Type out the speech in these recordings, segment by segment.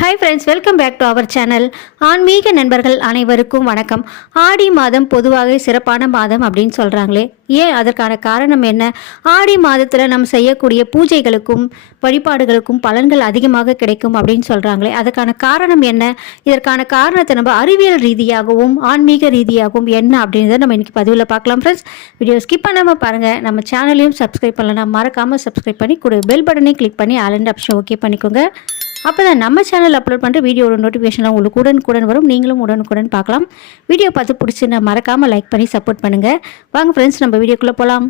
Hi friends welcome back to our channel ஆன்மீக நண்பர்கள் அனைவருக்கும் வணக்கம். ஆடி மாதம் பொதுவாக சிறப்பான மாதம் அப்படின்னு சொல்கிறாங்களே ஏன் அதற்கான காரணம் என்ன? ஆடி மாதத்தில் நம்ம செய்யக்கூடிய பூஜைகளுக்கும் வழிபாடுகளுக்கும் பலன்கள் அதிகமாக கிடைக்கும் அப்படின்னு சொல்கிறாங்களே அதற்கான காரணம் என்ன? இதற்கான காரணத்தை நம்ம அறிவியல் ரீதியாகவும் ஆன்மீக ரீதியாகவும் என்ன அப்படின்றத நம்ம இன்றைக்கி பதிவில் பார்க்கலாம் ஃப்ரெண்ட்ஸ் வீடியோ ஸ்கிப் பண்ணாமல் பாருங்கள் நம்ம சேனலையும் சப்ஸ்கிரைப் பண்ணலாம் மறக்காமல் சப்ஸ்கிரைப் பண்ணி கூட பெல் பட்டனை கிளிக் பண்ணி ஆலண்ட் ஆப்ஷன் ஓகே பண்ணிக்கோங்க. அப்போ தான் நம்ம சேனல் அப்லோட் பண்ணுற வீடியோட நோட்டிஃபிகேஷன்லாம் உங்களுக்கு உடனுக்குடன் வரும். நீங்களும் உடனுக்குடன் பார்க்கலாம். வீடியோ பார்த்து பிடிச்சிருந்தா மறக்காமல் லைக் பண்ணி சப்போர்ட் பண்ணுங்கள் வாங்க ஃப்ரெண்ட்ஸ் நம்ம வீடியோக்குள்ளே போகலாம்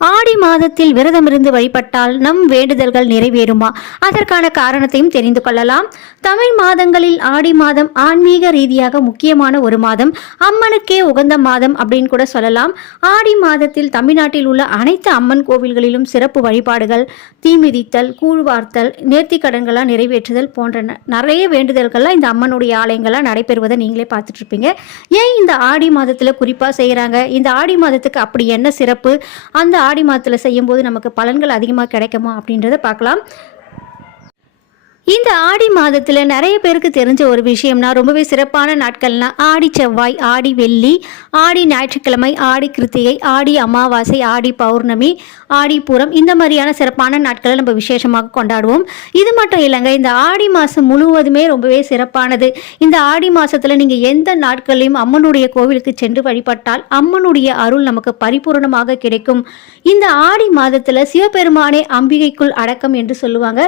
ஆடி மாதத்தில் விரதமிருந்து வழிபட்டால் நம் வேண்டுதல்கள் நிறைவேறுமா? அதற்கான காரணத்தையும் தெரிந்து கொள்ளலாம். தமிழ் மாதங்களில் ஆடி மாதம் ஆன்மீக ரீதியாக முக்கியமான ஒரு மாதம். அம்மனுக்கே உகந்த மாதம் அப்படின்னு கூட சொல்லலாம். ஆடி மாதத்தில் தமிழ்நாட்டில் உள்ள அனைத்து அம்மன் கோவில்களிலும் சிறப்பு வழிபாடுகள் தீமிதித்தல் கூழ்வார்த்தல் நேர்த்திக்கடன்களாக நிறைவேற்றுதல் போன்ற ந- நிறைய வேண்டுதல்கள்லாம் இந்த அம்மனுடைய ஆலயங்கள்லாம் நடைபெறுவதை நீங்களே பார்த்துட்டு இருப்பீங்க ஏன் இந்த ஆடி மாதத்தில் குறிப்பாக செய்கிறாங்க இந்த ஆடி மாதத்துக்கு அப்படி என்ன சிறப்பு? அந்த ஆடி மாதத்தில் செய்யும்போது நமக்கு பலன்கள் அதிகமாக கிடைக்குமா அப்படின்றத பார்க்கலாம். இந்த ஆடி மாதத்தில் நிறைய பேருக்கு தெரிஞ்ச ஒரு விஷயம்னா ரொம்பவே சிறப்பான நாட்கள்னா ஆடி செவ்வாய் ஆடி வெள்ளி ஆடி ஞாயிற்றுக்கிழமை ஆடி கிருத்திகை ஆடி அமாவாசை ஆடி பௌர்ணமி ஆடி பூரம் இந்த மாதிரியான சிறப்பான நாட்களை நம்ம விசேஷமாக கொண்டாடுவோம். இது மட்டும் இல்லைங்க இந்த ஆடி மாதம் முழுவதுமே ரொம்பவே சிறப்பானது. இந்த ஆடி மாதத்தில் நீங்கள் எந்த நாட்களையும் அம்மனுடைய கோவிலுக்கு சென்று வழிபட்டால் அம்மனுடைய அருள் நமக்கு பரிபூரணமாக கிடைக்கும். இந்த ஆடி மாதத்தில் சிவபெருமானே அம்பிகைக்குள் அடக்கம் என்று சொல்லுவாங்க.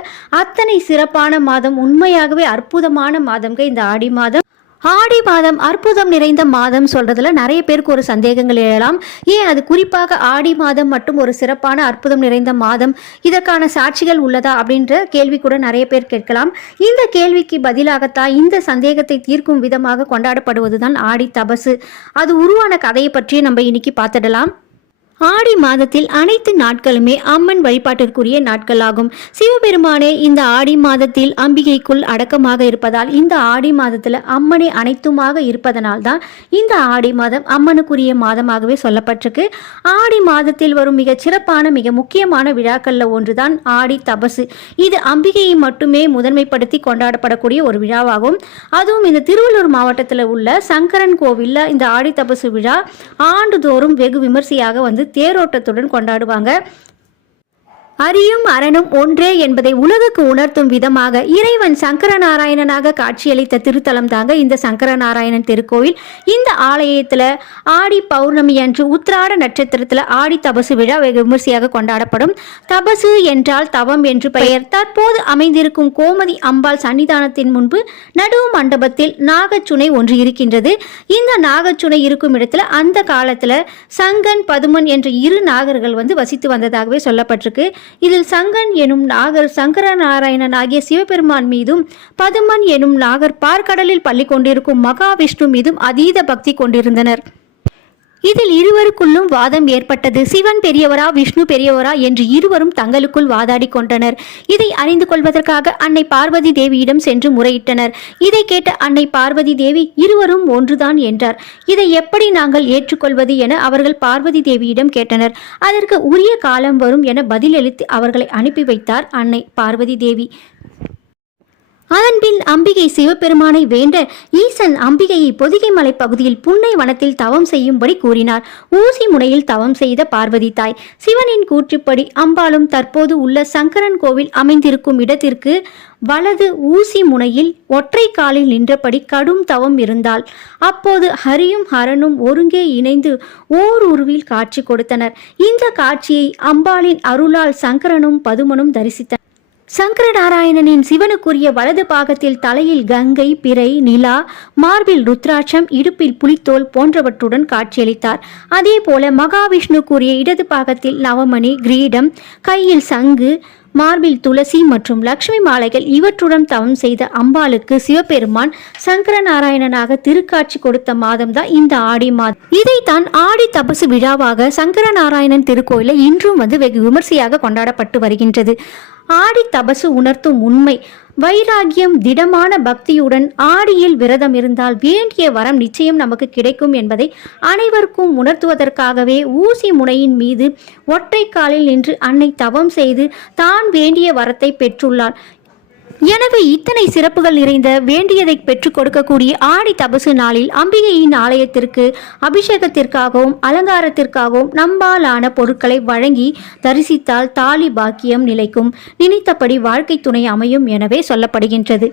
அத்தனை சிறப்பான மாதம் உண்மையாகவே அற்புதமான மாதம்ங்க இந்த ஆடி மாதம். ஆடி மாதம் அற்புதம் நிறைந்த மாதம் சொல்றதுல நிறைய பேருக்கு ஒரு சந்தேகங்கள் எழலாம் ஏன் அது? குறிப்பாக ஆடி மாதம் மட்டும் ஒரு சிறப்பான அற்புதம் நிறைந்த மாதம். இதற்கான சாட்சிகள் உள்ளதா அப்படின்ற கேள்வி கூட நிறைய பேர் கேட்கலாம். இந்த கேள்விக்கு பதிலாகத்தான் இந்த சந்தேகத்தை தீர்க்கும் விதமாக கொண்டாடப்படுவதுதான் ஆடி தபசு. அது உருவான கதையை பற்றி நம்ம இன்னைக்கு பார்த்துடலாம். ஆடி மாதத்தில் அனைத்து நாட்களுமே அம்மன் வழிபாட்டிற்குரிய நாட்களாகும். சிவபெருமானே இந்த ஆடி மாதத்தில் அம்பிகைக்குள் அடக்கமாக இருப்பதால் இந்த ஆடி மாதத்தில் அம்மனே அனைத்துமாக இருப்பதனால் தான் இந்த ஆடி மாதம் அம்மனுக்குரிய மாதமாகவே சொல்லப்பட்டிருக்கு. ஆடி மாதத்தில் வரும் மிகச் சிறப்பான மிக முக்கியமான விழாக்களில் ஒன்றுதான் ஆடி தபசு. இது அம்பிகையை மட்டுமே முதன்மைப்படுத்தி கொண்டாடப்படக்கூடிய ஒரு விழாவாகும். அதுவும் இந்த திருவள்ளூர் மாவட்டத்தில் உள்ள சங்கரன் கோவிலில் இந்த ஆடி தபசு விழா ஆண்டுதோறும் வெகு விமர்சையாக வந்து தேரோட்டத்துடன் கொண்டாடுவாங்க. அரியும் அரணும் ஒன்றே என்பதை உலகுக்கு உணர்த்தும் விதமாக இறைவன் சங்கரநாராயணனாக காட்சியளித்த திருத்தலம் தாங்க இந்த சங்கரநாராயணன் திருக்கோயில் இந்த ஆலயத்தில் ஆடி பௌர்ணமி அன்று உத்திராட நட்சத்திரத்தில் ஆடி தபசு விழா வெகு விமர்சையாக கொண்டாடப்படும். தபசு என்றால் தவம் என்று பெயர். தற்போது அமைந்திருக்கும் கோமதி அம்பாள் சன்னிதானத்தின் முன்பு நடுவு மண்டபத்தில் நாகச்சுனை ஒன்று இருக்கின்றது. இந்த நாகச்சுனை இருக்கும் இடத்துல அந்த காலத்தில் சங்கன் பதுமன் என்ற இரு நாகர்கள் வந்து வசித்து வந்ததாகவே சொல்லப்பட்டிருக்கு. இதில் சங்கன் எனும் நாகர் சங்கரநாராயணன் ஆகிய சிவபெருமான் மீதும் பதுமன் எனும் நாகர் பார்க்கடலில் பள்ளி கொண்டிருக்கும் மகாவிஷ்ணு மீதும் அதீத பக்தி கொண்டிருந்தனர். இதில் இருவருக்குள்ளும் வாதம் ஏற்பட்டது. சிவன் பெரியவரா விஷ்ணு பெரியவரா என்று இருவரும் தங்களுக்குள் வாதாடி கொண்டனர். இதை அறிந்து கொள்வதற்காக அன்னை பார்வதி தேவியிடம் சென்று முறையிட்டனர். இதை கேட்ட அன்னை பார்வதி தேவி இருவரும் ஒன்றுதான் என்றார். இதை எப்படி நாங்கள் ஏற்றுக்கொள்வது என அவர்கள் பார்வதி தேவியிடம் கேட்டனர். அதற்கு உரிய காலம் வரும் என பதிலளித்து அவர்களை அனுப்பி வைத்தார் அன்னை பார்வதி தேவி. அதன்பின் அம்பிகை சிவபெருமானை வேண்ட ஈசன் அம்பிகையை பொதிகை மலை பகுதியில் புன்னை வனத்தில் தவம் செய்யும்படி கூறினார். ஊசி முனையில் தவம் செய்த பார்வதி தாய் சிவனின் கூற்றுப்படி அம்பாளும் தற்போது உள்ள சங்கரன் கோவில் அமைந்திருக்கும் இடத்திற்கு வலது ஊசி முனையில் ஒற்றை காலில் நின்றபடி கடும் தவம் இருந்தால் அப்போது ஹரியும் ஹரனும் ஒருங்கே இணைந்து ஓர் உருவில் காட்சி கொடுத்தனர். இந்த காட்சியை அம்பாளின் அருளால் சங்கரனும் பதுமனும் தரிசித்தனர். சங்கரநாராயணனின் சிவனுக்குரிய வலது பாகத்தில் தலையில் கங்கை பிறை நிலா மார்பில் ருத்ராட்சம் இடுப்பில் புலித்தோல் போன்றவற்றுடன் காட்சியளித்தார். அதே போல மகாவிஷ்ணுக்குரிய இடது பாகத்தில் நவமணி கிரீடம் கையில் சங்கு மார்பில் துளசி மற்றும் லக்ஷ்மி மாலைகள் இவற்றுடன் தவம் செய்த அம்பாளுக்கு சிவபெருமான் சங்கரநாராயணனாக திருக்காட்சி கொடுத்த மாதம்தான் இந்த ஆடி மாதம். இதைத்தான் ஆடி தபசு விழாவாக சங்கரநாராயணன் திருக்கோயில இன்றும் வந்து வெகு விமர்சையாக கொண்டாடப்பட்டு வருகின்றது. ஆடி தபசு உணர்த்தும் உண்மை வைராகியம் திடமான பக்தியுடன் ஆடியில் விரதம் இருந்தால் வேண்டிய வரம் நிச்சயம் நமக்கு கிடைக்கும் என்பதை அனைவருக்கும் உணர்த்துவதற்காகவே ஊசி முனையின் மீது ஒற்றை காலில் நின்று அன்னை தவம் செய்து தான் வேண்டிய வரத்தை பெற்றுள்ளார் எனவே இத்தனை சிறப்புகள் நிறைந்த வேண்டியதை பெற்றுக் கொடுக்கக்கூடிய ஆடி தபசு நாளில் அம்பிகையின் ஆலயத்திற்கு அபிஷேகத்திற்காகவும் அலங்காரத்திற்காகவும் நம்பாலான பொருட்களை வழங்கி தரிசித்தால் தாலி பாக்கியம் நிலைக்கும். நினைத்தபடி வாழ்க்கை துணை அமையும் எனவே சொல்லப்படுகின்றது.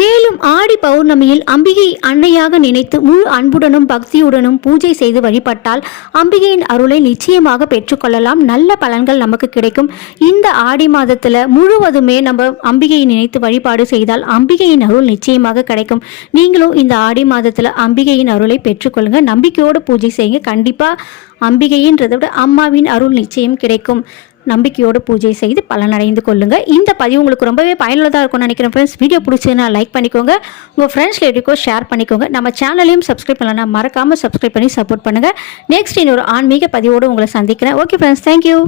மேலும் ஆடி பௌர்ணமியில் அம்பிகை அன்னையாக நினைத்து முழு அன்புடனும் பக்தியுடனும் பூஜை செய்து வழிபட்டால் அம்பிகையின் அருளை நிச்சயமாக பெற்றுக்கொள்ளலாம். நல்ல பலன்கள் நமக்கு கிடைக்கும். இந்த ஆடி மாதத்தில் முழுவதுமே நம்ம அம்பிகையை நினைத்து வழிபாடு செய்தால் அம்பிகையின் அருள் நிச்சயமாக கிடைக்கும். நீங்களும் இந்த ஆடி மாதத்தில் அம்பிகையின் அருளை பெற்றுக்கொள்ளுங்க. நம்பிக்கையோடு பூஜை செய்யுங்க. கண்டிப்பாக அம்பிகைன்றதை விட அம்மாவின் அருள் நிச்சயம் கிடைக்கும். நம்பிக்கையோடு பூஜை செய்து பலனடைந்து கொள்ளுங்கள் இந்த பதிவு உங்களுக்கு ரொம்பவே பயனுள்ளதாக இருக்கும்னு நினைக்கிறேன் ஃப்ரெண்ட்ஸ் வீடியோ பிடிச்சதுன்னா லைக் பண்ணிக்கோங்க. உங்கள் ஃப்ரெண்ட்ஸ் ரிலேட்டிவ்க்கோ ஷேர் பண்ணிக்கோங்க. நம்ம சேனலையும் சப்ஸ்கிரைப் பண்ணலாம் மறக்காமல் சப்ஸ்கிரைப் பண்ணி சப்போர்ட் பண்ணுங்கள் நெக்ஸ்ட் இன்னொரு ஆன்மீக பதிவோடு உங்களை சந்திக்கிறேன். Okay friends thank you